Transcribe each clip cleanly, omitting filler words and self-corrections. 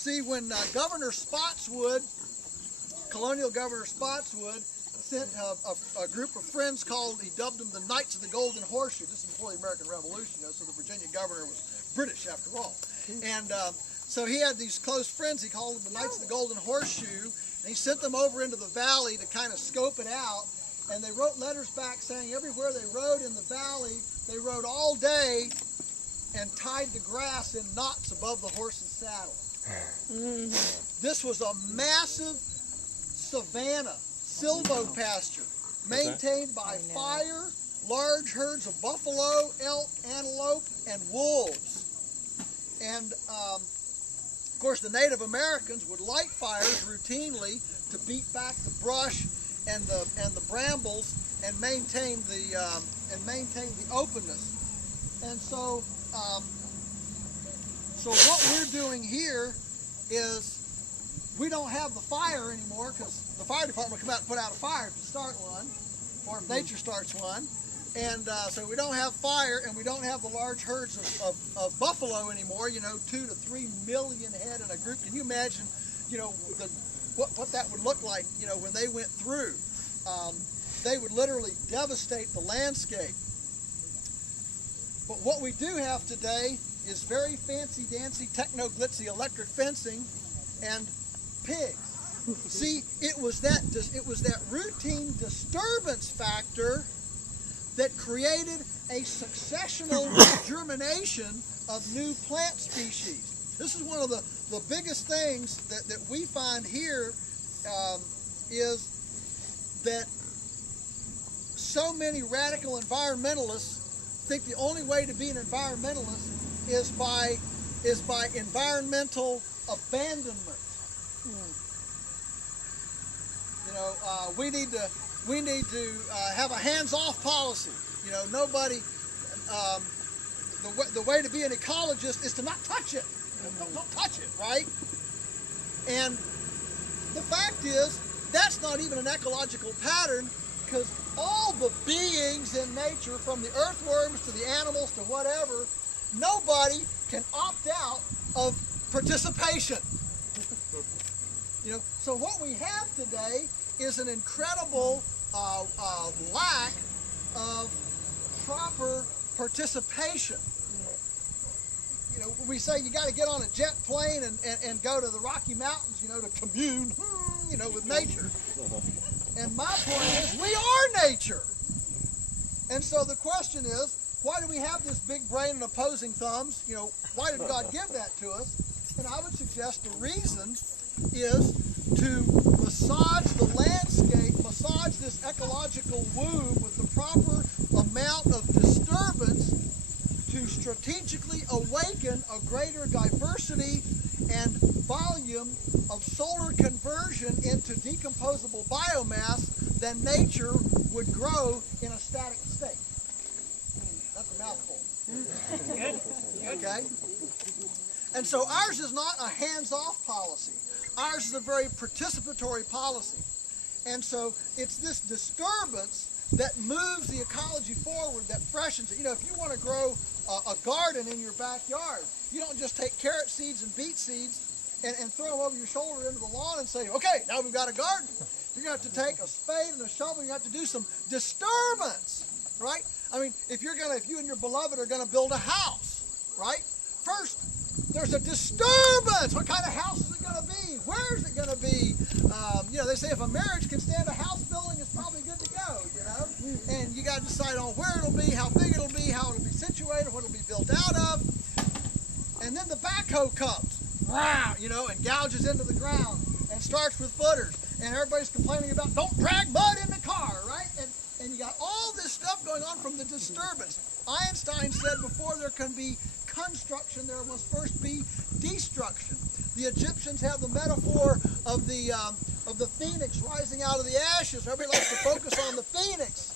See, when Governor Spotswood, Colonial Governor Spotswood, sent a group of friends called, he dubbed them the Knights of the Golden Horseshoe. This is before the American Revolution, so the Virginia governor was British after all. And so he had these close friends, he called them the Knights of the Golden Horseshoe, and he sent them over into the valley to kind of scope it out. And they wrote letters back saying everywhere they rode in the valley, they rode all day and tied the grass in knots above the horse's saddle. This was a massive savanna, silvopasture, maintained by fire, large herds of buffalo, elk, antelope, and wolves. And of course, the Native Americans would light fires routinely to beat back the brush and the brambles and maintain the openness. And so so what we're doing here is we don't have the fire anymore, because the fire department will come out and put out a fire if you start one, or if nature starts one. And so we don't have fire, and we don't have the large herds of buffalo anymore, you know, 2 to 3 million head in a group. Can you imagine, you know, what that would look like, you know, when they went through? They would literally devastate the landscape. But what we do have today is very fancy-dancy, techno-glitzy electric fencing and pigs. See, it was that routine disturbance factor that created a successional germination of new plant species. This is one of the biggest things that we find here is that so many radical environmentalists think the only way to be an environmentalist is by environmental abandonment. You know, we need to have a hands-off policy. You know, nobody. The way to be an ecologist is to not touch it. You know, don't touch it, right? And the fact is, that's not even an ecological pattern, because all the beings in nature, from the earthworms to the animals to whatever, nobody can opt out of participation. You know, so what we have today is an incredible lack of proper participation. You know, we say you got to get on a jet plane and go to the Rocky Mountains, you know, to commune, you know, with nature. And my point is, we are nature. And so the question is, why do we have this big brain and opposing thumbs? You know, why did God give that to us? And I would suggest the reason is to massage the landscape, massage this ecological womb with the proper amount of disturbance to strategically awaken a greater diversity and volume of solar conversion into decomposable biomass than nature would grow in a static state. That's a mouthful. Okay? And so ours is not a hands-off policy. Ours is a very participatory policy. And so it's this disturbance that moves the ecology forward, that freshens it. You know, if you want to grow a garden in your backyard, you don't just take carrot seeds and beet seeds and throw them over your shoulder into the lawn and say, okay, now we've got a garden. You're going to have to take a spade and a shovel. You have to do some disturbance, right? I mean, if you and your beloved are going to build a house, right? First, there's a disturbance. What kind of house is it going to be? Where is it going to be? You know, they say if a marriage can stand a house building, it's probably good to go, you know? And you got to decide on where it'll be, how big it'll be, how it'll be situated, what it'll be built out of. And then the backhoe comes, you know, and gouges into the ground and starts with footers. And everybody's complaining about don't drag mud in the car, right? And you got all this stuff going on from the disturbance. Einstein said before there can be construction, there must first be destruction. The Egyptians have the metaphor of the phoenix rising out of the ashes. Everybody likes to focus on the phoenix,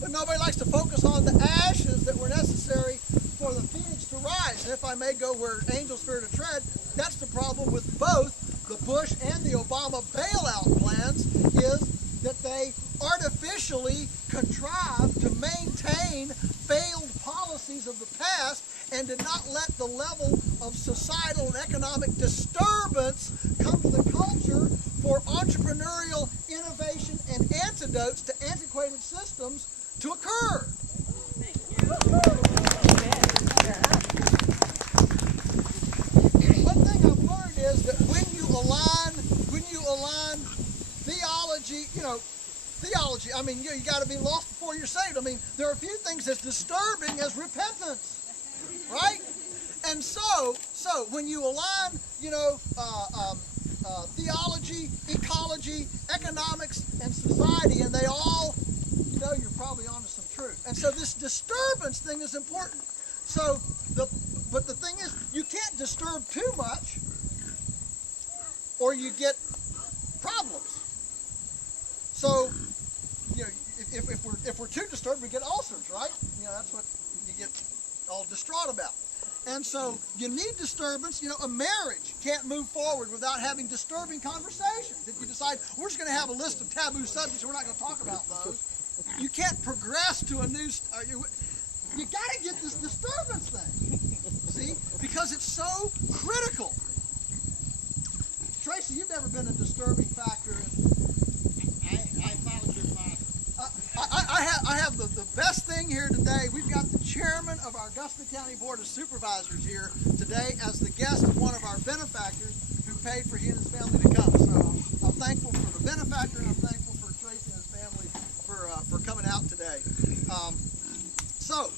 but nobody likes to focus on the ashes that were necessary for the phoenix to rise. And if I may go where angels fear to tread, that's the problem with both the Bush and the Obama bailout plans, is that they artificially contrive to maintain failed policies of the past and did not let the level of societal and economic economic disturbance come to the culture for entrepreneurial innovation and antidotes to antiquated systems to occur. One thing I've learned is that when you align theology, I mean, you got to be lost before you're saved. I mean, there are a few things as disturbing as repentance, right? And so when you align, theology, ecology, economics, and society, and they all, you're probably onto some truth. And so this disturbance thing is important. But the thing is, you can't disturb too much, or you get problems. So, if we're too disturbed, we get ulcers, right? That's what you get all distraught about. And so you need disturbance. A marriage can't move forward without having disturbing conversations. If you decide we're just going to have a list of taboo subjects, we're not going to talk about those. You can't progress to a new. You got to get this disturbance thing. See, because it's so critical. Tracy, you've never been a disturbing factor. I followed your path. I have the best thing here today. We've got the chairman of our Augusta County Board of Supervisors here today as the guest of one of our benefactors who paid for he and his family to come. So I'm thankful for the benefactor, and I'm thankful for Tracy and his family for coming out today. So